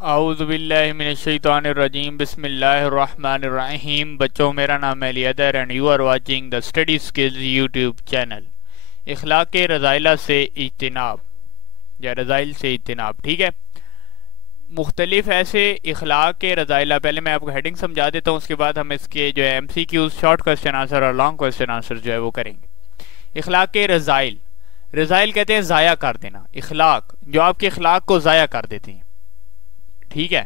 اعوذ باللہ من الشیطان الرجیم بسم اللہ الرحمن الرحیم. بچوں، میرا نام ہے علی ادر and you are watching the study skills YouTube channel. اخلاق رذائلہ سے اجتناب یا رذائل سے اجتناب. ٹھیک ہے، مختلف ایسے اخلاق کے رذائلہ. پہلے میں آپ کو ہیڈنگ سمجھا دیتا ہوں، اس کے بعد ہم اس کے جو ہے M C Qs, short question answer اور لانگ کوسچن آنسر جو ہے وہ کریں گے. اخلاق کے رذائل، رذائل کہتے ہیں ضائع کر دینا. اخلاق جو آپ کے اخلاق کو ضائع کر دیتے ہیں. ٹھیک ہے،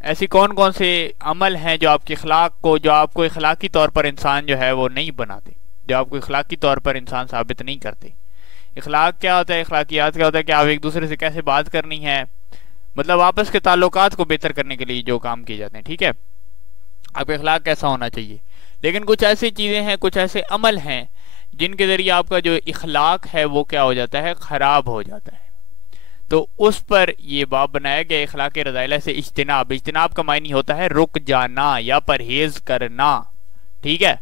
ایسی کون کون سے عمل ہیں جو آپ کے اخلاق کو، جو آپ کو اخلاقی طور پر انسان جو ہے وہ نہیں بناتے، جو آپ کو اخلاقی طور پر انسان ثابت نہیں کرتے. اخلاق کیا ہوتا ہے؟ اخلاقیات کیا ہوتا ہے کہ آپ ایک دوسرے سے کیسے بات کرنی ہے، مطلب آپس کے تعلقات کو بہتر کرنے کے لیے جو کام کیے جاتے ہیں. ٹھیک ہے، آپ کا اخلاق کیسا ہونا چاہیے. لیکن کچھ ایسی چیزیں ہیں، کچھ ایسے عمل ہیں جن کے ذریعے آپ کا جو اخلاق ہے وہ کیا ہو جاتا ہے؟ خراب ہو جاتا ہے. تو اس پر یہ باب بنایا گیا اخلاق رذائلہ سے اجتناب. اجتناب کا معنی ہوتا ہے رک جانا یا پرہیز کرنا. ٹھیک ہے،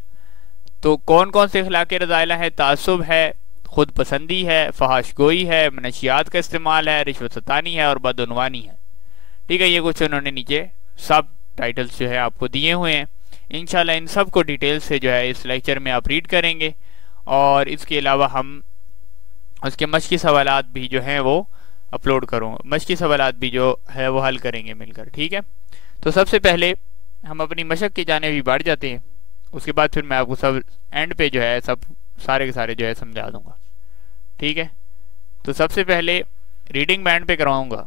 تو کون کون سے اخلاق رذائلہ ہے؟ تعصب ہے، خود پسندی ہے، فحش گوئی ہے، منشیات کا استعمال ہے، رشوت ستانی ہے اور بدعنوانی ہے. ٹھیک ہے، یہ کچھ انہوں نے نیچے سب ٹائٹلز جو ہے آپ کو دیے ہوئے ہیں. انشاءاللہ ان سب کو ڈیٹیل سے جو ہے اس لیکچر میں آپ ریڈ کریں گے، اور اس کے علاوہ ہم اس کے مشقی سوالات بھی جو ہیں وہ اپلوڈ کروں، مشقی سوالات بھی جو ہے وہ حل کریں گے مل کر. ٹھیک ہے، تو سب سے پہلے ہم اپنی مشق کی جانب بھی بڑھ جاتے ہیں. اس کے بعد پھر میں آپ کو سب اینڈ پہ جو ہے سب سارے کے سارے جو ہے سمجھا دوں گا. ٹھیک ہے، تو سب سے پہلے ریڈنگ میں اینڈ پہ کرواؤں گا.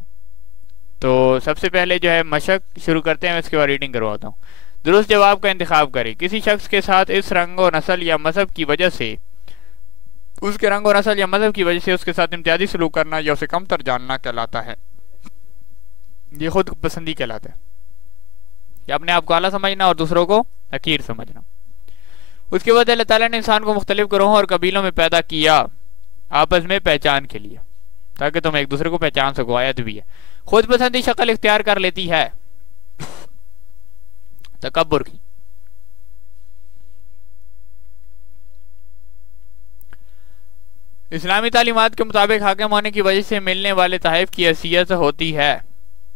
تو سب سے پہلے جو ہے مشق شروع کرتے ہیں، اس کے بعد ریڈنگ کرواتا ہوں. درست جواب کا انتخاب کریں. کسی شخص کے ساتھ اس رنگ و نسل یا مذہب کی وجہ سے، اس کے رنگ و نسل یا مذہب کی وجہ سے اس کے ساتھ امتیازی سلوک کرنا یا اسے کم تر جاننا کہلاتا ہے. یہ خود پسندی کہلاتا ہے، کہ اپنے آپ کو اعلیٰ سمجھنا اور دوسروں کو حقیر سمجھنا. اس کے بعد اللہ تعالیٰ نے انسان کو مختلف گروہوں اور قبیلوں میں پیدا کیا آپس میں پہچان کے لیے، تاکہ تم ایک دوسرے کو پہچان سکو. آیت بھی ہے. خود پسندی شکل اختیار کر لیتی ہے تکبر کی. اسلامی تعلیمات کے مطابق حاکم ہونے کی وجہ سے ملنے والے تحائف کی حیثیت ہوتی ہے،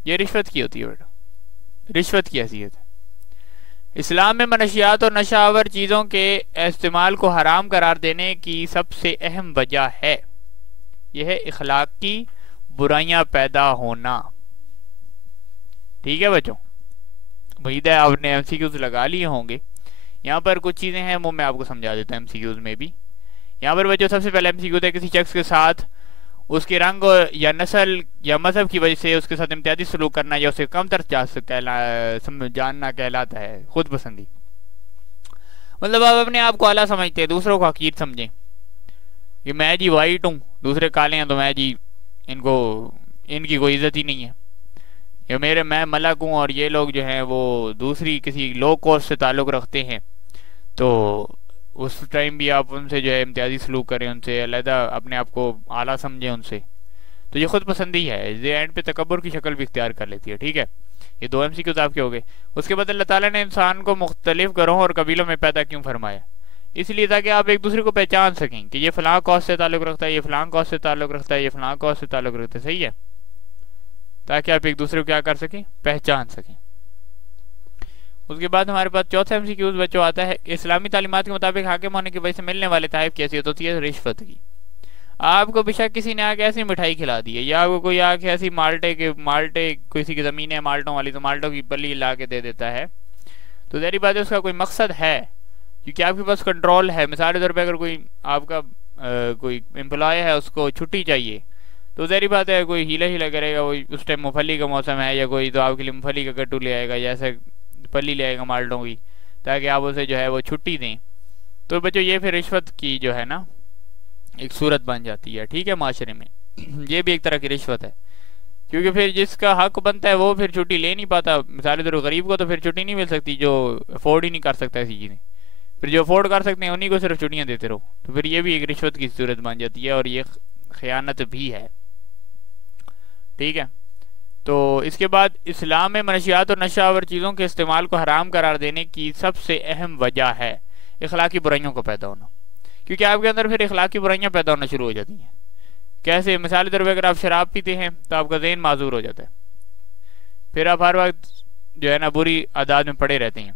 یہ رشوت کی ہوتی ہے. رشوت کی حیثیت ہے. اسلام میں منشیات اور نشہ آور چیزوں کے استعمال کو حرام قرار دینے کی سب سے اہم وجہ ہے یہ ہے اخلاقی برائیاں پیدا ہونا. ٹھیک ہے بچوں، امید ہے آپ نے ایم سی کیوز لگا لیے ہوں گے. یہاں پر کچھ چیزیں ہیں وہ میں آپ کو سمجھا دیتا ہوں ایم سی کیوز میں بھی. یہاں پر بچوں سب سے پہلے ایم سی کیو ہے کسی شخص کے ساتھ اس کے رنگ یا نسل یا مذہب کی وجہ سے اس کے ساتھ امتیازی سلوک کرنا یا اسے کم تر جاننا کہلاتا ہے خود پسندی. مطلب آپ اپنے آپ کو اعلیٰ سمجھتے ہیں، دوسروں کو حقیر سمجھیں کہ میں جی وائٹ ہوں، دوسرے کالے ہیں تو میں جی ان کی کوئی عزت ہی نہیں ہے، یا میں ملک ہوں اور یہ لوگ جو ہیں وہ دوسری کسی لو کاسٹ سے تعلق رکھتے ہیں، تو اس ٹائم بھی آپ ان سے جو ہے امتیازی سلوک کریں، ان سے علیحدہ اپنے آپ کو اعلیٰ سمجھیں ان سے. تو یہ خود پسندی ہے. یہ اینڈ پہ تکبر کی شکل بھی اختیار کر لیتی ہے. ٹھیک ہے، یہ دو ایم سی کیوز آپ کے ہو گئے. اس کے بعد اللہ تعالیٰ نے انسان کو مختلف گروہوں اور قبیلوں میں پیدا کیوں فرمایا؟ اس لیے تاکہ آپ ایک دوسرے کو پہچان سکیں کہ یہ فلاں کاسٹ سے تعلق رکھتا ہے، یہ فلاں کاسٹ سے تعلق رکھتا ہے، یہ فلاں کاسٹ سے تعلق رکھتا ہے. صحیح ہے، تاکہ آپ ایک دوسرے کو کیا کر سکیں؟ پہچان سکیں. اس کے بعد ہمارے پاس چوتھا ایم سی کیوز بچوں آتا ہے اسلامی تعلیمات کے مطابق حاکم ہونے کی وجہ سے ملنے والے تحائف کی حیثیت ہوتی ہے رشوت کی. آپ کو بے شک کسی نے آ کے ایسی مٹھائی کھلا دی ہے، یا آپ کو کوئی آ کے ایسی مالٹے کسی کی زمین ہے مالٹوں والی تو مالٹوں کی پلی لا کے دے دیتا ہے، تو ظاہری بات ہے اس کا کوئی مقصد ہے، کیونکہ آپ کے پاس کنٹرول ہے. مثال کے طور پہ اگر کوئی آپ کا کوئی امپلائی ہے، اس کو چھٹی چاہیے، تو ظاہری بات ہے کوئی ہیلا کرے گا. وہ اس ٹائم مونگ پھلی کا موسم ہے، یا کوئی تو آپ کے لیے مونگ پھلی کا کٹو لے آئے گا یا ایسے پلی لے آئے گا مالٹوں کی، تاکہ آپ اسے جو ہے وہ چھٹی دیں. تو بچوں یہ پھر رشوت کی جو ہے نا ایک صورت بن جاتی ہے. ٹھیک ہے، معاشرے میں یہ بھی ایک طرح کی رشوت ہے، کیونکہ پھر جس کا حق بنتا ہے وہ پھر چھٹی لے نہیں پاتا. مثال طور غریب کو تو پھر چھٹی نہیں مل سکتی، جو افورڈ ہی نہیں کر سکتا ایسی چیزیں. پھر جو افورڈ کر سکتے ہیں انہیں کو صرف چھٹیاں دیتے رہو، تو پھر یہ بھی ایک رشوت کی صورت بن جاتی ہے، اور یہ خیانت بھی ہے. ٹھیک ہے، تو اس کے بعد اسلام میں منشیات اور نشہ آور چیزوں کے استعمال کو حرام قرار دینے کی سب سے اہم وجہ ہے اخلاقی برائیوں کا پیدا ہونا. کیونکہ آپ کے اندر پھر اخلاقی برائیاں پیدا ہونا شروع ہو جاتی ہیں. کیسے؟ مثال طور پہ اگر آپ شراب پیتے ہیں تو آپ کا ذہن معذور ہو جاتا ہے. پھر آپ ہر وقت جو ہے نا بری عادات میں پڑے رہتے ہیں.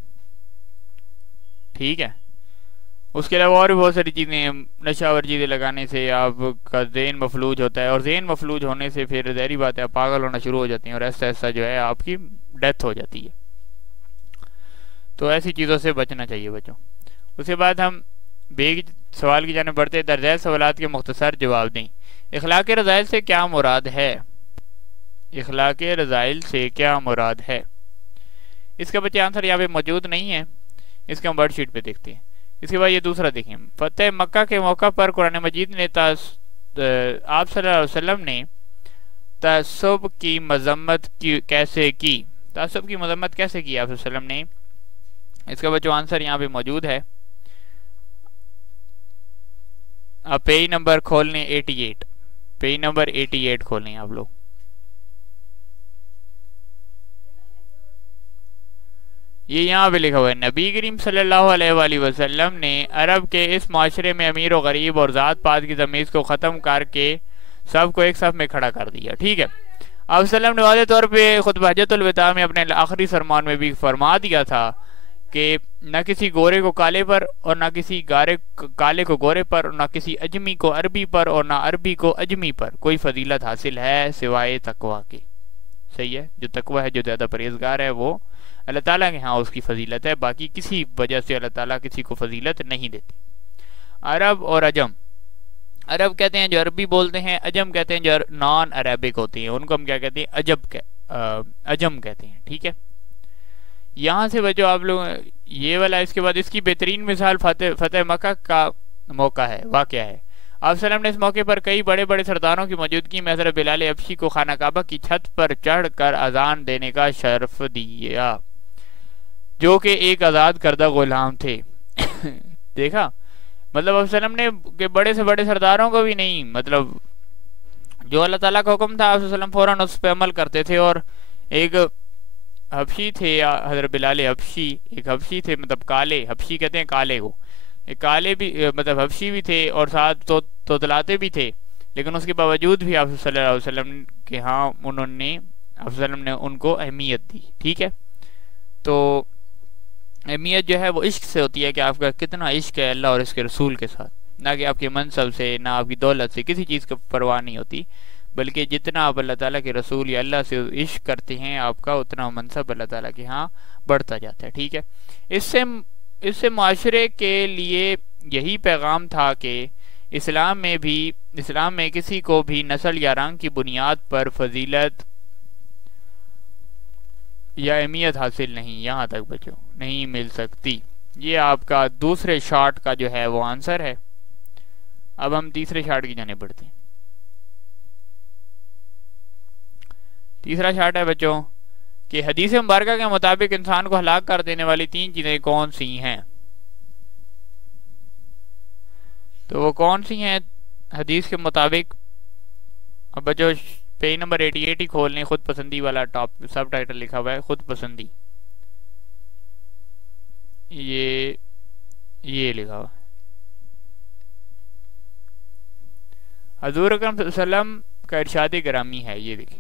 ٹھیک ہے. اس کے علاوہ اور بھی بہت ساری چیزیں ہیں. نشہ آور چیزیں لگانے سے آپ کا ذہن مفلوج ہوتا ہے، اور ذہن مفلوج ہونے سے پھر ظاہری بات ہے آپ پاگل ہونا شروع ہو جاتے ہیں، اور ایسا ایسا جو ہے آپ کی ڈیتھ ہو جاتی ہے. تو ایسی چیزوں سے بچنا چاہیے بچوں. اس کے بعد ہم بیگ سوال کی جانب بڑھتے. درج ذیل سوالات کے مختصر جواب دیں. اخلاق رذائل سے کیا مراد ہے؟ اخلاق رذائل سے کیا مراد ہے؟ اس کا بچے آنسر یہاں پہ موجود نہیں ہے، اس کا ہم ورڈ شیٹ پہ دیکھتے ہیں. اس کے بعد یہ دوسرا دیکھیں. فتح مکہ کے موقع پر قرآن مجید نے آپ صلی اللہ علیہ وسلم نے تعصب کی مذمت کیسے کی؟ تعصب کی مذمت کیسے کی آپ صلی اللہ علیہ وسلم نے؟ اس کا بچوں آنسر یہاں پہ موجود ہے. آپ پیج نمبر کھول لیں 88، پیج نمبر 88 کھول لیں آپ لوگ. یہ یہاں پہ لکھا ہوا ہے نبی کریم صلی اللہ علیہ وآلہ وسلم نے عرب کے اس معاشرے میں امیر و غریب اور ذات پات کی تمیز کو ختم کر کے سب کو ایک صف میں کھڑا کر دیا. ٹھیک ہے. آپ صلی اللہ علیہ وسلم نے واضح طور پہ خطبہ حجۃ الوداع میں اپنے آخری فرمان میں بھی فرما دیا تھا کہ نہ کسی گورے کو کالے پر، اور نہ کسی کالے کو گورے پر، اور نہ کسی اجمی کو عربی پر، اور نہ عربی کو اجمی پر کوئی فضیلت حاصل ہے سوائے تقویٰ کے. صحیح ہے. جو تقویٰ ہے، جو زیادہ پرہیزگار ہے، وہ اللہ تعالیٰ کے ہاں اس کی فضیلت ہے. باقی کسی وجہ سے اللہ تعالیٰ کسی کو فضیلت نہیں دیتے. عرب اور عجم. عرب کہتے ہیں جو عربی بولتے ہیں، عجم کہتے ہیں جو نان عربک ہوتے ہیں، ان کو ہم کیا کہتے ہیں؟ عجم کہتے ہیں. ٹھیک ہے. یہاں سے بچو آپ لوگ یہ والا. اس کے بعد اس کی بہترین مثال فتح مکہ کا موقع ہے، واقعہ ہے. آپ صلی اللہ علیہ وسلم نے اس موقع پر کئی بڑے بڑے سرداروں کی موجودگی میں حضرت بلال حبشی کو خانہ کعبہ کی چھت پر چڑھ کر اذان دینے کا شرف دیا، جو کہ ایک آزاد کردہ غلام تھے. دیکھا، مطلب آپ صلی اللہ علیہ وسلم نے کہ بڑے سے بڑے سرداروں کو بھی نہیں، مطلب جو اللہ تعالیٰ کا حکم تھا آپ صلی اللہ علیہ وسلم فوراً اس پہ عمل کرتے تھے. اور ایک حبشی تھے حضرت بلال حبشی، ایک حبشی تھے، مطلب کالے، حبشی کہتے ہیں کالے کو. ایک کالے بھی مطلب حبشی بھی تھے، اور ساتھ توتلاتے بھی تھے، لیکن اس کے باوجود بھی آپ صلی اللہ علیہ وسلم کے ہاں انہوں نے آپ صلی اللہ علیہ وسلم نے ان کو اہمیت دی. ٹھیک ہے. تو اہمیت جو ہے وہ عشق سے ہوتی ہے کہ آپ کا کتنا عشق ہے اللہ اور اس کے رسول کے ساتھ، نہ کہ آپ کے منصب سے، نہ آپ کی دولت سے، کسی چیز کا پرواہ نہیں ہوتی، بلکہ جتنا آپ اللہ تعالیٰ کے رسول یا اللہ سے عشق کرتے ہیں آپ کا اتنا منصب اللہ تعالیٰ کے ہاں بڑھتا جاتا ہے. ٹھیک ہے. اس سے معاشرے کے لیے یہی پیغام تھا کہ اسلام میں کسی کو بھی نسل یا رنگ کی بنیاد پر فضیلت یا اہمیت حاصل نہیں، یہاں تک بچو نہیں مل سکتی. یہ آپ کا دوسرے شارٹ کا جو ہے وہ آنسر ہے. اب ہم تیسرے شارٹ کی جانب بڑھتے ہیں. تیسرا شارٹ ہے بچوں کہ حدیث مبارکہ کے مطابق انسان کو ہلاک کر دینے والی 3 چیزیں کون سی ہیں؟ تو وہ کون سی ہیں حدیث کے مطابق؟ اب بچوں پیج نمبر 88 ہی کھول لیں. خود پسندی والا سب ٹائٹل لکھا ہوا ہے، خود پسندی. یہ لکھا ہوا حضور اکرم صلی اللہ علیہ وسلم کا ارشاد گرامی ہے. یہ دیکھیں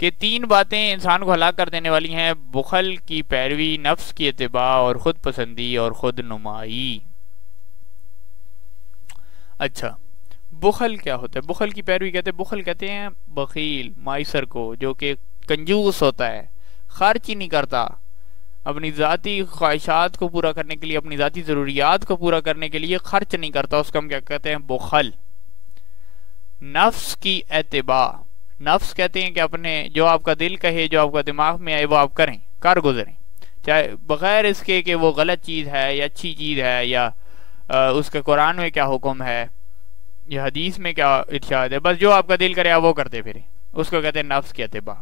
کہ 3 باتیں انسان کو ہلاک کر دینے والی ہیں: بخل کی پیروی، نفس کی اتباع، اور خود پسندی اور خود نمائی. اچھا، بخل کیا ہوتا ہے؟ بخل کی پیروی کہتے ہیں بخیل، مائسر کو، جو کہ کنجوس ہوتا ہے، خرچ ہی نہیں کرتا، اپنی ذاتی خواہشات کو پورا کرنے کے لیے، اپنی ذاتی ضروریات کو پورا کرنے کے لیے خرچ نہیں کرتا، اس کو ہم کیا کہتے ہیں؟ بخل. نفس کی اتباع، نفس کہتے ہیں کہ اپنے جو آپ کا دل کہے، جو آپ کا دماغ میں آئے وہ آپ کر گزریں، چاہے بغیر اس کے کہ وہ غلط چیز ہے یا اچھی چیز ہے، یا اس کا قرآن میں کیا حکم ہے یا حدیث میں کیا ارشاد ہے، بس جو آپ کا دل کرے آپ وہ کرتے پھریں، اس کو کہتے ہیں نفس کی اتباع.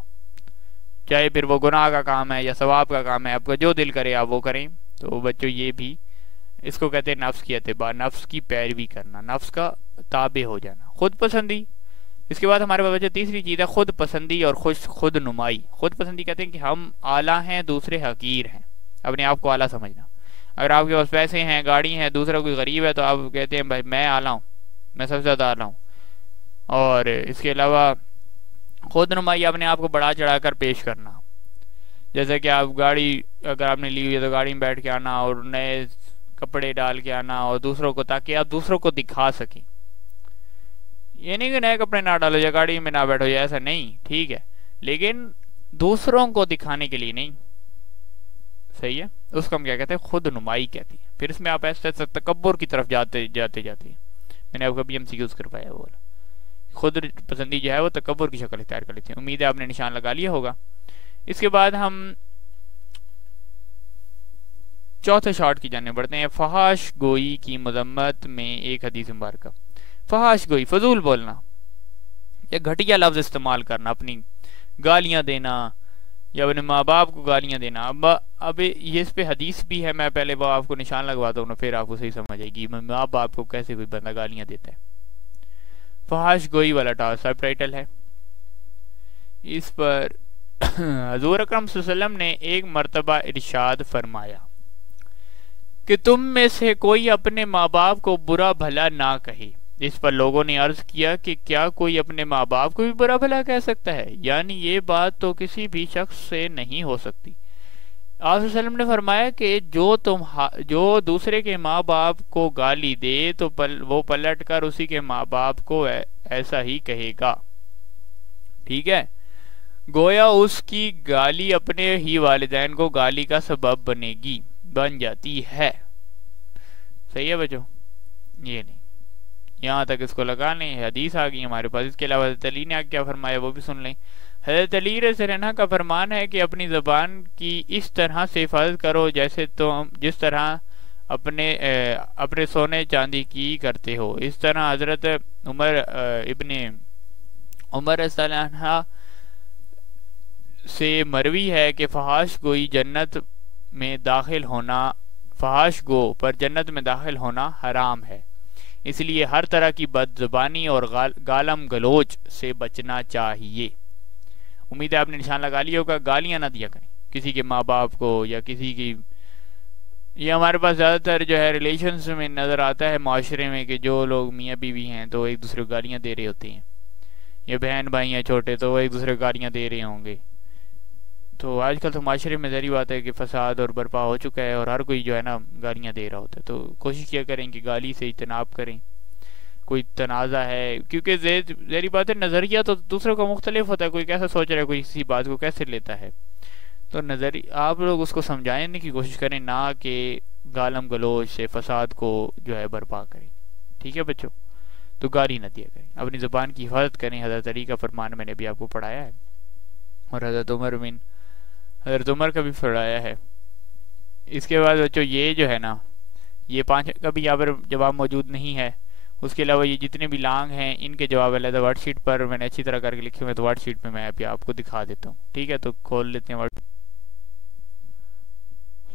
چاہے پھر وہ گناہ کا کام ہے یا ثواب کا کام ہے، آپ کا جو دل کرے آپ وہ کریں. تو بچوں یہ بھی اس کو کہتے ہیں نفس کی اتباع، نفس کی پیروی کرنا، نفس کا تابع ہو جانا. خود پسندی. اس کے بعد ہمارے پاس بچے تیسری چیز ہے خود پسندی اور خود نمائی. خود پسندی کہتے ہیں کہ ہم اعلیٰ ہیں، دوسرے حقیر ہیں، اپنے آپ کو اعلیٰ سمجھنا. اگر آپ کے پاس پیسے ہیں، گاڑی ہیں، دوسرا کوئی غریب ہے تو آپ کہتے ہیں بھائی میں اعلیٰ ہوں، میں سب سے زیادہ اعلیٰ ہوں. اور اس کے علاوہ خود نمائی اپنے آپ کو بڑا چڑھا کر پیش کرنا، جیسے کہ آپ گاڑی اگر آپ نے لی ہوئی ہے تو گاڑی میں بیٹھ کے آنا اور نئے کپڑے ڈال کے آنا اور دوسروں کو، تاکہ آپ دوسروں کو دکھا سکیں. یہ نہیں کہ نئے کپڑے نہ ڈالو یا گاڑی میں نہ بیٹھو یا ایسا نہیں، ٹھیک ہے، لیکن دوسروں کو دکھانے کے لیے نہیں. صحیح ہے، اس کو ہم کیا کہتے ہیں؟ خود نمائی کہتے ہیں. پھر اس میں آپ ایسے ایسے تکبر کی طرف جاتے ہیں. میں نے آپ کو بھی ایم سی یوز کر پایا وہ خود پسندی جو ہے وہ تکبر کی شکل اختیار کر لیتی ہے. امید ہے آپ نے نشان لگا لیا ہوگا. اس کے بعد ہم چوتھے شارٹ کی جانب بڑھتے ہیں. فحاش گوئی کی مذمت میں ایک حدیث مبارکہ. فحاش گوئی، فضول بولنا یا گھٹیا لفظ استعمال کرنا، اپنی گالیاں دینا یا اپنے ماں باپ کو گالیاں دینا. اب یہ اس پہ حدیث بھی ہے، میں پہلے وہ آپ کو نشان لگواتا ہوں نا، پھر آپ کو صحیح سمجھ آئے گی ماں باپ کو کیسے کوئی بندہ گالیاں دیتا ہے. فحاش گوئی والا سب ٹائٹل ہے. اس پر حضور اکرم صلی اللہ علیہ وسلم نے ایک مرتبہ ارشاد فرمایا کہ تم میں سے کوئی اپنے ماں باپ کو برا بھلا نہ کہے. اس پر لوگوں نے عرض کیا کہ کیا کوئی اپنے ماں باپ کو بھی برا بھلا کہہ سکتا ہے؟ یعنی یہ بات تو کسی بھی شخص سے نہیں ہو سکتی. آپ صلی اللہ علیہ وسلم نے فرمایا کہ جو دوسرے کے ماں باپ کو گالی دے تو وہ پلٹ کر اسی کے ماں باپ کو ایسا ہی کہے گا. ٹھیک ہے، گویا اس کی گالی اپنے ہی والدین کو گالی کا سبب بن جاتی ہے. صحیح ہے بچوں؟ یہ نہیں، یہاں تک اس کو لگا لیں. حدیث آ گئی ہمارے پاس. اس کے علاوہ حضرت علی نے کیا فرمایا وہ بھی سن لیں. حضرت علی رضی اللہ عنہ کا فرمان ہے کہ اپنی زبان کی اس طرح سے حفاظت کرو جس طرح اپنے سونے چاندی کی کرتے ہو. اس طرح حضرت عمر رضی اللہ عنہ سے مروی ہے کہ فحاش گو پر جنت میں داخل ہونا حرام ہے. اس لیے ہر طرح کی بد زبانی اور گالم گلوچ سے بچنا چاہیے. امید ہے آپ نے نشان لگا لیا ہوگا. گالیاں نہ دیا کریں کسی کے ماں باپ کو یا کسی کی. یہ ہمارے پاس زیادہ تر جو ہے ریلیشنز میں نظر آتا ہے معاشرے میں کہ جو لوگ میاں بیوی ہیں تو ایک دوسرے کو گالیاں دے رہے ہوتے ہیں، یا بہن بھائی ہیں چھوٹے تو وہ ایک دوسرے کو گالیاں دے رہے ہوں گے. تو آج کل تو معاشرے میں ظاہری بات ہے کہ فساد اور برپا ہو چکا ہے اور ہر کوئی جو ہے نا گالیاں دے رہا ہوتا ہے. تو کوشش کیا کریں کہ گالی سے اجتناب کریں. کوئی تنازع ہے، کیونکہ ظاہری بات ہے نظریہ تو دوسروں کا مختلف ہوتا ہے. کوئی کیسا سوچ رہا ہے، کوئی کسی بات کو کیسے لیتا ہے، تو آپ لوگ اس کو سمجھانے کی کوشش کریں، نہ کہ گالم گلوچ سے فساد کو جو ہے برپا کریں. ٹھیک ہے بچوں؟ تو گالی نہ دیا کریں، اپنی زبان کی حفاظت کریں. حضرت علی کا فرمان میں نے بھی آپ کو پڑھایا ہے اور حضرت عمر کا بھی پڑھایا ہے. اس کے بعد بچوں یہ جو ہے نا، یہ 5 کا بھی یہاں پر جواب موجود نہیں ہے. اس کے علاوہ یہ جتنے بھی لانگ ہیں ان کے جواب علیحدہ ورڈ شیٹ پر میں نے اچھی طرح کر کے لکھے ہوئے، تو ورڈ شیٹ پہ میں ابھی آپ کو دکھا دیتا ہوں. ٹھیک ہے، تو کھول لیتے ہیں ورڈ.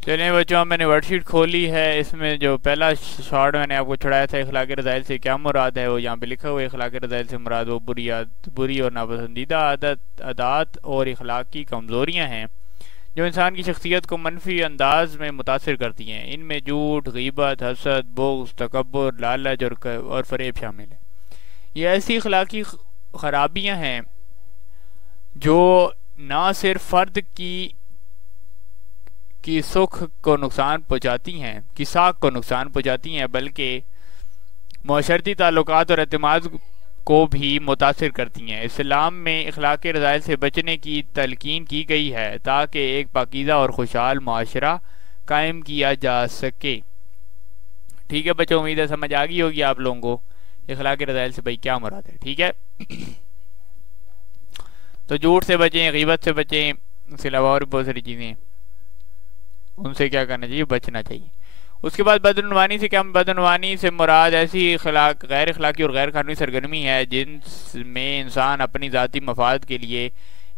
چلیں بچوں، میں نے ورڈ شیٹ کھولی ہے. اس میں جو پہلا شارٹ میں نے آپ کو چھڑایا تھا اخلاق رذائل سے کیا مراد ہے، وہ یہاں پہ لکھا ہوا ہے. اخلاق رذائل سے مراد وہ بری اور ناپسندیدہ عادات اور اخلاقی کمزوریاں ہیں جو انسان کی شخصیت کو منفی انداز میں متاثر کرتی ہیں. ان میں جھوٹ، غیبت، حسد، بغض، تکبر، لالچ اور فریب شامل ہے. یہ ایسی اخلاقی خرابیاں ہیں جو نہ صرف فرد کی ساکھ کو نقصان پہنچاتی ہیں بلکہ معاشرتی تعلقات اور اعتماد کو بھی متاثر کرتی ہیں. اسلام میں اخلاق رذائل سے بچنے کی تلقین کی گئی ہے تاکہ ایک پاکیزہ اور خوشحال معاشرہ قائم کیا جا سکے. ٹھیک ہے بچوں، امید ہے سمجھ آ گئی ہوگی آپ لوگوں کو اخلاق رذائل سے بھائی کیا مراد ہے. ٹھیک ہے، تو جھوٹ سے بچیں، غیبت سے بچیں، اس کے علاوہ اور بہت ساری چیزیں ان سے کیا کرنا چاہیے، بچنا چاہیے. اس کے بعد بدعنوانی سے کیا؟ بدعنوانی سے مراد ایسی غیر اخلاقی اور غیر قانونی سرگرمی ہے جن میں انسان اپنی ذاتی مفاد کے لیے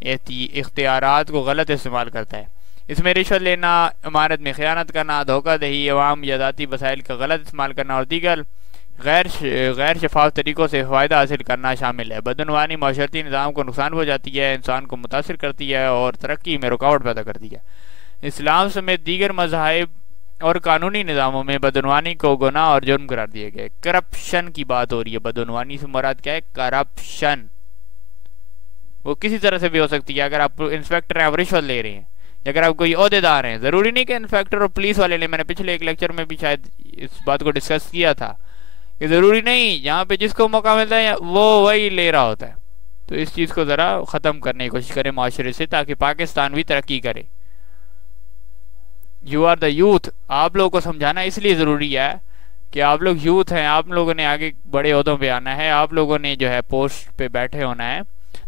اختیارات کو غلط استعمال کرتا ہے. اس میں رشوت لینا، امانت میں خیانت کرنا، دھوکہ دہی، عوام یا ذاتی وسائل کا غلط استعمال کرنا اور دیگر غیر شفاف طریقوں سے فائدہ حاصل کرنا شامل ہے. بدعنوانی معاشرتی نظام کو نقصان پہنچاتی ہے، انسان کو متاثر کرتی ہے اور ترقی میں رکاوٹ پیدا کرتی ہے. اسلام سمیت دیگر مذاہب اور قانونی نظاموں میں بدعنوانی کو گناہ اور جرم قرار دیا گیا ہے. کرپشن کی بات ہو رہی ہے. بدعنوانی سے مراد کیا ہے؟ کرپشن. وہ کسی طرح سے بھی ہو سکتی ہے. اگر آپ انسپیکٹر ہیں آپ رشوت لے رہے ہیں, یا اگر آپ کوئی عہدے دار ہیں, ضروری نہیں کہ انسپیکٹر اور پولیس والے لیں. میں نے پچھلے ایک لیکچر میں بھی شاید اس بات کو ڈسکس کیا تھا کہ ضروری نہیں, یہاں پہ جس کو موقع ملتا ہے وہ وہی لے رہا ہوتا ہے. تو اس چیز کو ذرا ختم کرنے کی کوشش کریں معاشرے سے, تاکہ پاکستان بھی ترقی کرے. یو آر دا یوتھ, آپ لوگوں کو سمجھانا اس لیے ضروری ہے کہ آپ لوگ یوتھ ہیں, آپ لوگوں نے آگے بڑے عہدوں پہ آنا ہے, آپ لوگوں نے جو ہے پوسٹ پہ بیٹھے ہونا ہے.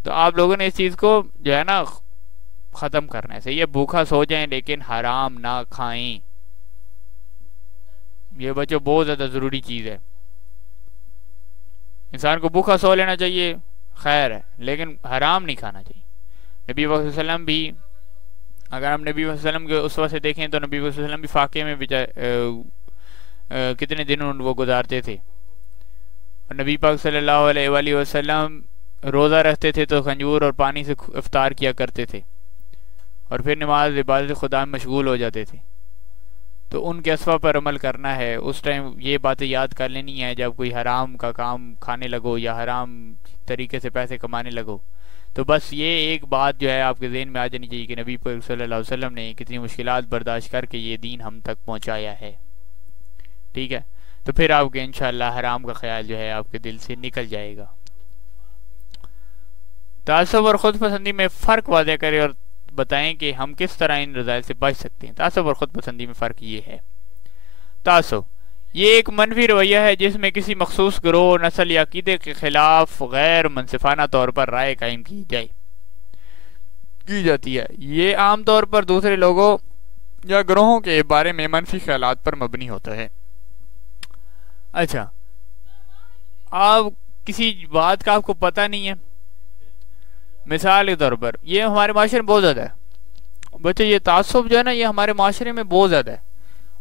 تو آپ لوگوں نے اس چیز کو جو ہے نا ختم کرنا ہے. صحیح ہے, بھوکا سو جائیں لیکن حرام نہ کھائیں. یہ بچوں بہت زیادہ ضروری چیز ہے. انسان کو بھوکا سو لینا چاہیے, خیر ہے, لیکن حرام نہیں کھانا چاہیے. نبی صلی اللہ علیہ وسلم بھی, اگر ہم نبی صلی اللہ علیہ وسلم کے اس وقت سے دیکھیں تو نبی صلی اللہ علیہ وسلم بھی فاقے میں کتنے دن وہ گزارتے تھے. اور نبی پاک صلی اللہ علیہ وآلہ وسلم روزہ رکھتے تھے تو کھجور اور پانی سے افطار کیا کرتے تھے, اور پھر نماز عبادت خدا میں مشغول ہو جاتے تھے. تو ان کے اسوا پر عمل کرنا ہے. اس ٹائم یہ باتیں یاد کر لینی ہے جب کوئی حرام کا کام کھانے لگو یا حرام طریقے سے پیسے کمانے لگو. تو بس یہ ایک بات جو ہے آپ کے ذہن میں آ جانی چاہیے کہ نبی صلی اللہ علیہ وسلم نے کتنی مشکلات برداشت کر کے یہ دین ہم تک پہنچایا ہے. ٹھیک ہے, تو پھر آپ کے انشاءاللہ حرام کا خیال جو ہے آپ کے دل سے نکل جائے گا. تعصب اور خود پسندی میں فرق واضح کریں اور بتائیں کہ ہم کس طرح ان رذائل سے بچ سکتے ہیں. تعصب اور خود پسندی میں فرق یہ ہے, تعصب یہ ایک منفی رویہ ہے جس میں کسی مخصوص گروہ, نسل یا عقیدے کے خلاف غیر منصفانہ طور پر رائے قائم کی جاتی ہے. یہ عام طور پر دوسرے لوگوں یا گروہوں کے بارے میں منفی خیالات پر مبنی ہوتا ہے. اچھا, آپ کسی بات کا آپ کو پتہ نہیں ہے, مثال کے طور پر یہ ہمارے معاشرے میں بہت زیادہ ہے بچے, یہ تعصب جو ہے نا یہ ہمارے معاشرے میں بہت زیادہ ہے.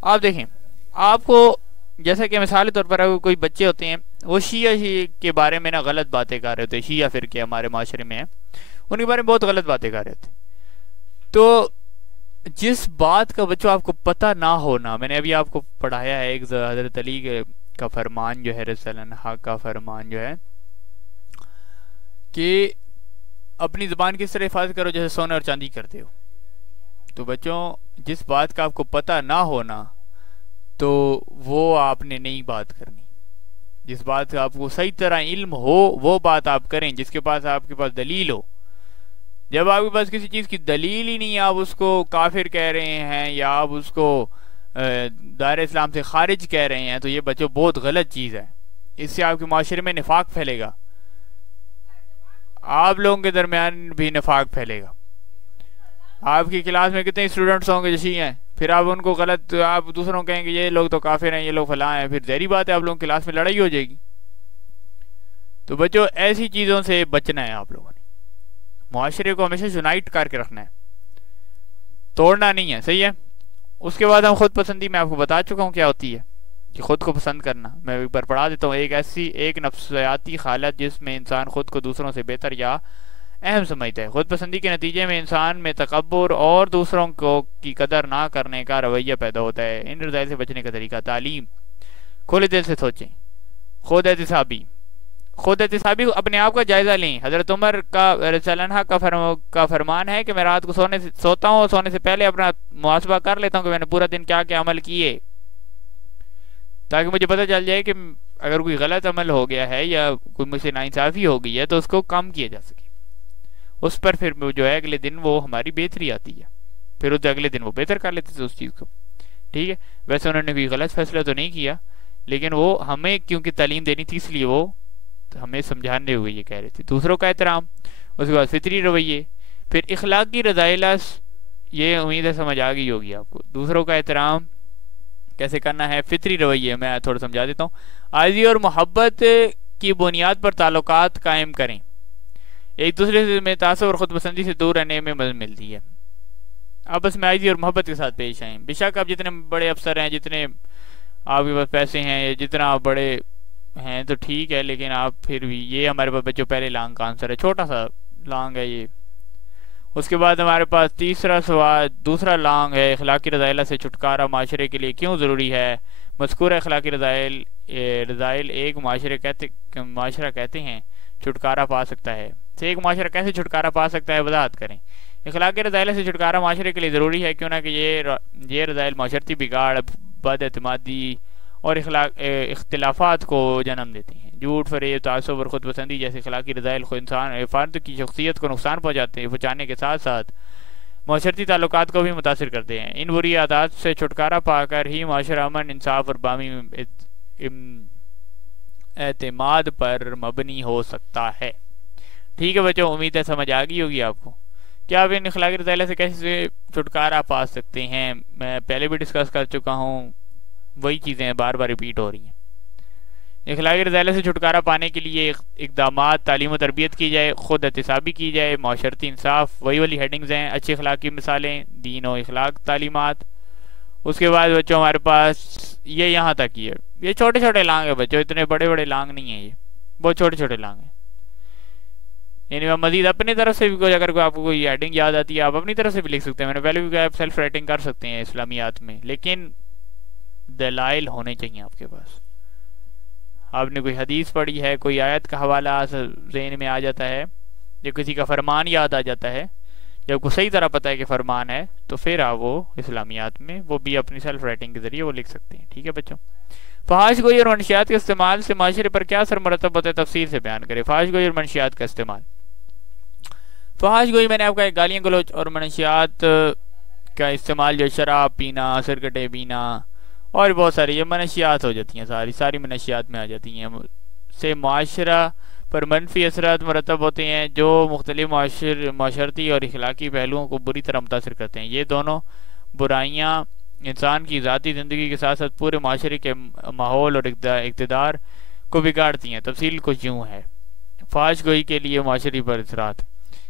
آپ دیکھیں, آپ کو جیسا کہ مثال کے طور پر اگر کوئی بچے ہوتے ہیں وہ شیعہ کے بارے میں نا غلط باتیں کر رہے ہوتے ہیں, شیعہ فرقے ہمارے معاشرے میں ہیں, ان کے بارے میں بہت غلط باتیں کر رہے ہوتے ہیں. تو جس بات کا بچوں آپ کو پتہ نہ ہونا, میں نے ابھی آپ کو پڑھایا ہے ایک حضرت علی کا فرمان جو ہے رضی اللہ عنہ کا فرمان جو ہے کہ اپنی زبان کی اس طرح حفاظت کرو جیسے سونے اور چاندی کرتے ہو. تو بچوں جس بات کا آپ کو پتہ نہ ہونا تو وہ آپ نے نہیں بات کرنی. جس بات کا آپ کو صحیح طرح علم ہو وہ بات آپ کریں, جس کے پاس آپ کے پاس دلیل ہو. جب آپ کے پاس کسی چیز کی دلیل ہی نہیں, آپ اس کو کافر کہہ رہے ہیں یا آپ اس کو دائرہ اسلام سے خارج کہہ رہے ہیں, تو یہ بچوں بہت غلط چیز ہے. اس سے آپ کے معاشرے میں نفاق پھیلے گا, آپ لوگوں کے درمیان بھی نفاق پھیلے گا. آپ کی کلاس میں کتنے اسٹوڈنٹس ہوں گے جو شیعہ ہیں, پھر آپ ان کو غلط, آپ دوسروں کہیں گے یہ لوگ تو کافر ہیں, یہ لوگ فلاں ہیں, پھر ظاہری بات ہے آپ لوگوں کی کلاس میں لڑائی ہو جائے گی. تو بچوں ایسی چیزوں سے بچنا ہے. آپ لوگوں نے معاشرے کو ہمیشہ یونائٹ کر کے رکھنا ہے, توڑنا نہیں ہے. صحیح ہے. اس کے بعد ہم خود پسندی, میں آپ کو بتا چکا ہوں کیا ہوتی ہے کہ خود کو پسند کرنا. میں ایک بار پڑھا دیتا ہوں. ایک نفسیاتی حالت جس میں انسان خود کو دوسروں سے بہتر یا اہم سمجھتا ہے. خود پسندی کے نتیجے میں انسان میں تکبر اور دوسروں کو کی قدر نہ کرنے کا رویہ پیدا ہوتا ہے. ان رذائل سے بچنے کا طریقہ, تعلیم, کھلے دل سے سوچیں. خود احتسابی اپنے آپ کا جائزہ لیں. حضرت عمر کا رضی اللہ عنہ کا فرمان ہے کہ میں رات کو سوتا ہوں, سونے سے پہلے اپنا محاسبہ کر لیتا ہوں کہ میں نے پورا دن کیا کیا عمل کیے, تاکہ مجھے پتہ چل جائے کہ اگر کوئی غلط عمل ہو گیا ہے یا کوئی مجھ سے ناانصافی ہو گئی ہے تو اس کو کم کیا جا سکے. اس پر پھر جو ہے اگلے دن وہ ہماری بہتری آتی ہے, پھر اس اگلے دن وہ بہتر کر لیتے تھے اس چیز کو. ٹھیک ہے. ویسے انہوں نے کوئی غلط فیصلہ تو نہیں کیا, لیکن وہ ہمیں کیونکہ تعلیم دینی تھی اس لیے وہ ہمیں سمجھانے ہوئے یہ کہہ رہے تھے. دوسروں کا احترام, اس کے بعد فطری رویے, پھر اخلاقی رذائل. یہ امید ہے سمجھ آ گئی ہوگی آپ کو. دوسروں کا احترام کیسے کرنا ہے, فطری رویے میں تھوڑا سمجھا دیتا ہوں. عاجزی اور محبت کی بنیاد پر تعلقات قائم کریں. ایک دوسرے سے میں تعصب اور خود پسندی سے دور رہنے میں مدد ملتی ہے. آپس میں عاجزی اور محبت کے ساتھ پیش آئیں. بے شک آپ جتنے بڑے افسر ہیں, جتنے آپ کے پاس پیسے ہیں, جتنا آپ بڑے ہیں تو ٹھیک ہے, لیکن آپ پھر بھی, یہ ہمارے پاس بچوں پہلے لانگ کا آنسر ہے, چھوٹا سا لانگ ہے یہ. اس کے بعد ہمارے پاس تیسرا سوال, دوسرا لانگ ہے, اخلاقی رذائل سے چھٹکارا معاشرے کے لیے کیوں ضروری ہے. مذکورہ اخلاقی رذائل ایک معاشرہ کہتے ہیں چھٹکارا پا سکتا ہے. سے ایک معاشرہ کیسے چھٹکارا پا سکتا ہے، وضاحت کریں۔ اخلاقی رذائل سے چھٹکارا معاشرے کے لیے ضروری ہے، کیوں نہ کہ یہ رذائل معاشرتی بگاڑ، بد اعتمادی اور اختلافات کو جنم دیتی ہیں۔ جھوٹ، فریب، تعصب اور خود پسندی جیسے اخلاقی رذائل کو فرد کی شخصیت کو نقصان پہنچانے کے ساتھ ساتھ معاشرتی تعلقات کو بھی متاثر کرتے ہیں۔ ان بری عادات سے چھٹکارا پا کر ہی معاشرہ امن، انصاف اور باہمی اعتماد پر مبنی ہو سکتا ہے۔ ٹھیک ہے بچوں، امید ہے سمجھ آ گئی ہوگی آپ کو۔ کیا آپ ان اخلاقی رذائل سے کیسے چھٹکارا پا سکتے ہیں؟ میں پہلے بھی ڈسکس کر چکا ہوں، وہی چیزیں بار بار ریپیٹ ہو رہی ہیں۔ اخلاقی رذائل سے چھٹکارا پانے کے لیے اقدامات: تعلیم و تربیت کی جائے، خود احتسابی کی جائے، معاشرتی انصاف، وہی والی ہیڈنگز ہیں، اچھی اخلاقی مثالیں، دین و اخلاق تعلیمات۔ اس کے بعد بچوں ہمارے پاس یہ یہاں تک ہی ہے، یہ چھوٹے چھوٹے لانگ ہیں بچوں، اتنے بڑے بڑے لانگ نہیں ہیں، یہ بہت چھوٹے چھوٹے لانگ ہیں۔ یعنی میں مزید اپنی طرف سے بھی اگر آپ کو کوئی ہیڈنگ یاد آتی ہے آپ اپنی طرف سے بھی لکھ سکتے ہیں، میں نے پہلے بھی کہا آپ سیلف رائٹنگ کر سکتے ہیں اسلامیات میں، لیکن دلائل ہونے چاہیے آپ کے پاس۔ آپ نے کوئی حدیث پڑھی ہے، کوئی آیت کا حوالہ ذہن میں آ جاتا ہے، یا کسی کا فرمان یاد آ جاتا ہے، جب کو صحیح طرح پتہ ہے کہ فرمان ہے، تو پھر آپ وہ اسلامیات میں وہ بھی اپنی سیلف رائٹنگ کے ذریعے وہ لکھ سکتے ہیں۔ ٹھیک ہے بچوں، فحش گوئی اور منشیات کے استعمال سے معاشرے پر کیا اثر مرتب ہوتا ہے، تفصیل سے بیان کرے۔ فحش گوئی اور منشیات کا استعمال۔ فحش گوئی میں نے آپ کا گالیاں گلوچ اور منشیات کا استعمال، جو شراب پینا، سرکٹے پینا اور بہت ساری یہ منشیات ہو جاتی ہیں، ساری منشیات میں آ جاتی ہیں، سے معاشرہ پر منفی اثرات مرتب ہوتے ہیں جو مختلف معاشرتی اور اخلاقی پہلوؤں کو بری طرح متاثر کرتے ہیں۔ یہ دونوں برائیاں انسان کی ذاتی زندگی کے ساتھ ساتھ پورے معاشرے کے ماحول اور اقتدار کو بگاڑتی ہیں۔ تفصیل کچھ یوں ہے۔ فحش گوئی کے لیے معاشرتی پر اثرات: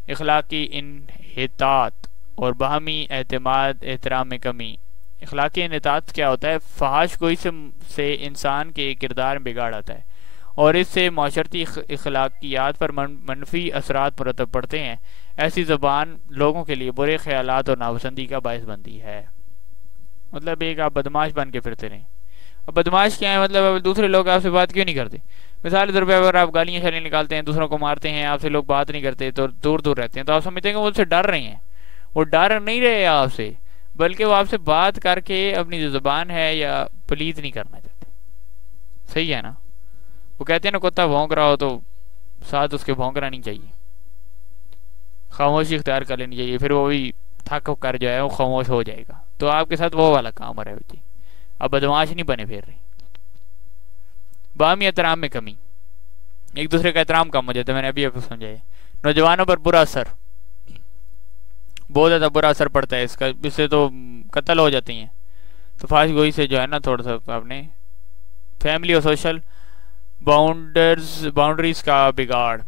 اخلاقی انحطاط اور باہمی احترام میں کمی۔ اخلاقی انحطاط کیا ہوتا ہے؟ فحش گوئی سے انسان کے کردار میں بگاڑ آتا ہے اور اس سے معاشرتی اخلاقیات پر منفی اثرات مرتب پڑتے ہیں۔ ایسی زبان لوگوں کے لیے برے خیالات اور ناپسندی کا باعث بنتی ہے۔ مطلب ایک آپ بدماش بن کے پھرتے رہیں۔ اب بدماش کیا ہے؟ مطلب اب دوسرے لوگ آپ سے بات کیوں نہیں کرتے؟ مثال کے طور پہ اگر آپ گالیاں شالیاں نکالتے ہیں، دوسروں کو مارتے ہیں، آپ سے لوگ بات نہیں کرتے تو دور دور رہتے ہیں، تو آپ سمجھتے ہیں کہ وہ ان سے ڈر رہے ہیں۔ وہ ڈر نہیں رہے آپ سے، بلکہ وہ آپ سے بات کر کے اپنی جو زبان ہے یا پلیت نہیں کرنا چاہتے۔ صحیح ہے نا؟ وہ کہتے ہیں نا کتا بھونک رہا ہو تو ساتھ اس کے بھونکنا نہیں چاہیے، خاموشی اختیار کر لینی چاہیے، پھر وہ بھی تھک کر جو ہے وہ خاموش ہو جائے گا۔ تو آپ کے ساتھ وہ والا کام ہو رہا ہے بچے، اب بدماش نہیں بنے پھر رہے۔ باہمی احترام میں کمی، ایک دوسرے کا احترام کم ہو جاتا ہے، میں نے ابھی آپ کو سمجھایا۔ نوجوانوں پر برا اثر، بہت زیادہ برا اثر پڑتا ہے اس کا، اس سے تو قتل ہو جاتی ہیں۔ تو فحش گوئی سے جو ہے نا تھوڑا سا آپ نے فیملی اور سوشل باؤنڈریز کا بگاڑ،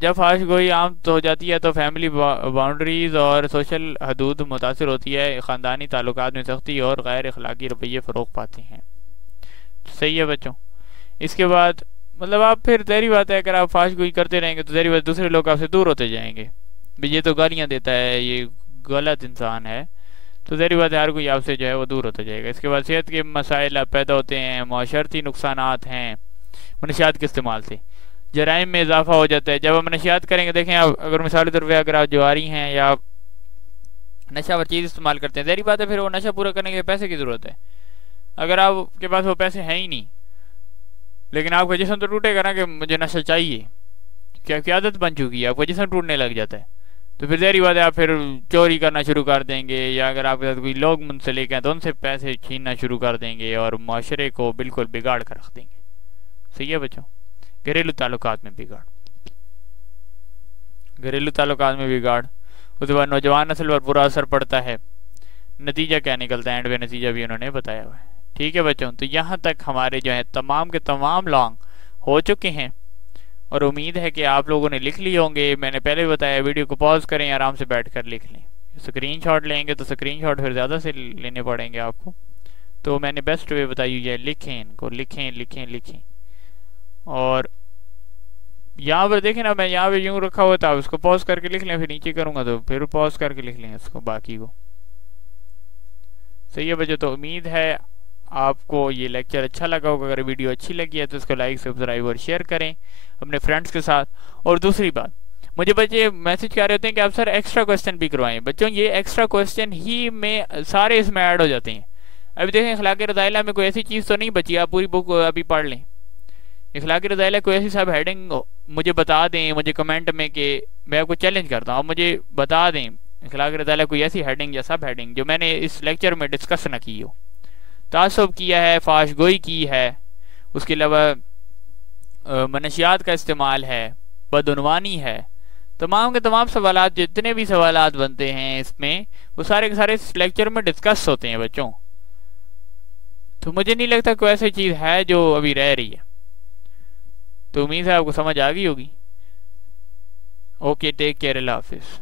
جب فحش گوئی عام ہو جاتی ہے تو فیملی باؤنڈریز اور سوشل حدود متاثر ہوتی ہے، خاندانی تعلقات میں سختی اور غیر اخلاقی رویے فروغ پاتے ہیں۔ صحیح ہے بچوں؟ اس کے بعد مطلب آپ پھر ظاہری بات ہے اگر آپ فحش گوئی کرتے رہیں گے تو ظاہری بات دوسرے لوگ آپ سے دور ہوتے جائیں گے، بھی یہ تو گالیاں دیتا ہے، یہ غلط انسان ہے، تو ظاہری بات ہے ہر کوئی آپ سے جو ہے وہ دور ہوتا جائے گا۔ اس کے بعد صحت کے مسائل پیدا ہوتے ہیں، معاشرتی نقصانات ہیں منشیات کے استعمال سے، جرائم میں اضافہ ہو جاتا ہے۔ جب ہم منشیات کریں گے، دیکھیں آپ اگر مثال طور پہ اگر آپ جواری ہیں یا آپ نشہ ور چیز استعمال کرتے ہیں، ظاہری بات ہے پھر وہ نشہ پورا کرنے کے پیسے کی ضرورت ہے۔ اگر آپ کے پاس وہ پیسے ہیں ہی نہیں، لیکن آپ کا جسم تو ٹوٹے گا نا کہ مجھے نشہ چاہیے، کیا عادت بن چکی ہے، آپ کا جسم ٹوٹنے لگ جاتا ہے، تو پھر ظاہری بات ہے آپ پھر چوری کرنا شروع کر دیں گے، یا اگر آپ کے ساتھ کوئی لوگ منسلک ہیں تو ان سے پیسے چھیننا شروع کر دیں گے اور معاشرے کو بالکل بگاڑ کر رکھ دیں گے۔ صحیح ہے بچوں؟ گھریلو تعلقات میں بگاڑ، گھریلو تعلقات میں بگاڑ، اس کے بعد نوجوان نسل پر برا اثر پڑتا ہے۔ نتیجہ کیا نکلتا ہے؟ اینڈ پہ نتیجہ بھی انہوں نے بتایا ہوا ہے۔ ٹھیک ہے بچوں، تو یہاں تک ہمارے جو ہے تمام کے تمام لانگ ہو چکے ہیں، اور امید ہے کہ آپ لوگوں نے لکھ لی ہوں گے۔ میں نے پہلے بھی بتایا ویڈیو کو پاز کریں، آرام سے بیٹھ کر لکھ لیں۔ اسکرین شاٹ لیں گے تو اسکرین شاٹ پھر زیادہ سے لینے پڑیں گے آپ کو، تو میں نے بیسٹ وے بتائی ہوئی ہے، لکھیں ان کو، لکھیں لکھیں لکھیں۔ اور یہاں پر دیکھیں نا، میں یہاں پہ یوں رکھا ہوا تھا، اس کو پاز کر کے لکھ لیں، پھر نیچے کروں گا تو پھر پاز کر کے لکھ لیں اس کو، باقی کو۔ صحیح ہے بچوں؟ تو امید ہے آپ کو یہ لیکچر اچھا لگا ہوگا۔ اگر ویڈیو اچھی لگی ہے تو اس کو لائک سبسکرائب اور شیئر کریں اپنے فرینڈس کے ساتھ۔ اور دوسری بات، مجھے بچے میسج کر رہے ہوتے ہیں کہ آپ سر ایکسٹرا کوسچن بھی کروائیں. بچوں یہ ایکسٹرا کوسچن ہی میں سارے اس میں ایڈ ہو جاتے ہیں. ابھی دیکھیں اخلاق رضائلہ میں کوئی ایسی چیز تو نہیں بچی, آپ پوری بک ابھی پڑھ لیں. اخلاق رضائلہ کوئی ایسی صاحب ہیڈنگ مجھے بتا دیں مجھے کمنٹ میں, کہ میں آپ کو چیلنج کرتا ہوں, آپ مجھے بتا دیں اخلاق رضائلہ کوئی ایسی ہیڈنگ یا سب ہیڈنگ جو میں نے اس لیکچر میں ڈسکس نہ کی ہو. تعصب کیا ہے, فحش گوئی کی ہے, اس کے علاوہ منشیات کا استعمال ہے, بدعنوانی ہے, تمام کے تمام سوالات جتنے بھی سوالات بنتے ہیں اس میں وہ سارے کے سارے اس لیکچر میں ڈسکس ہوتے ہیں بچوں. تو مجھے نہیں لگتا کوئی ایسی چیز ہے جو ابھی رہ رہی ہے. تو امید ہے آپ کو سمجھ آ گئی ہوگی. اوکے, ٹیک کیئر, اللہ حافظ.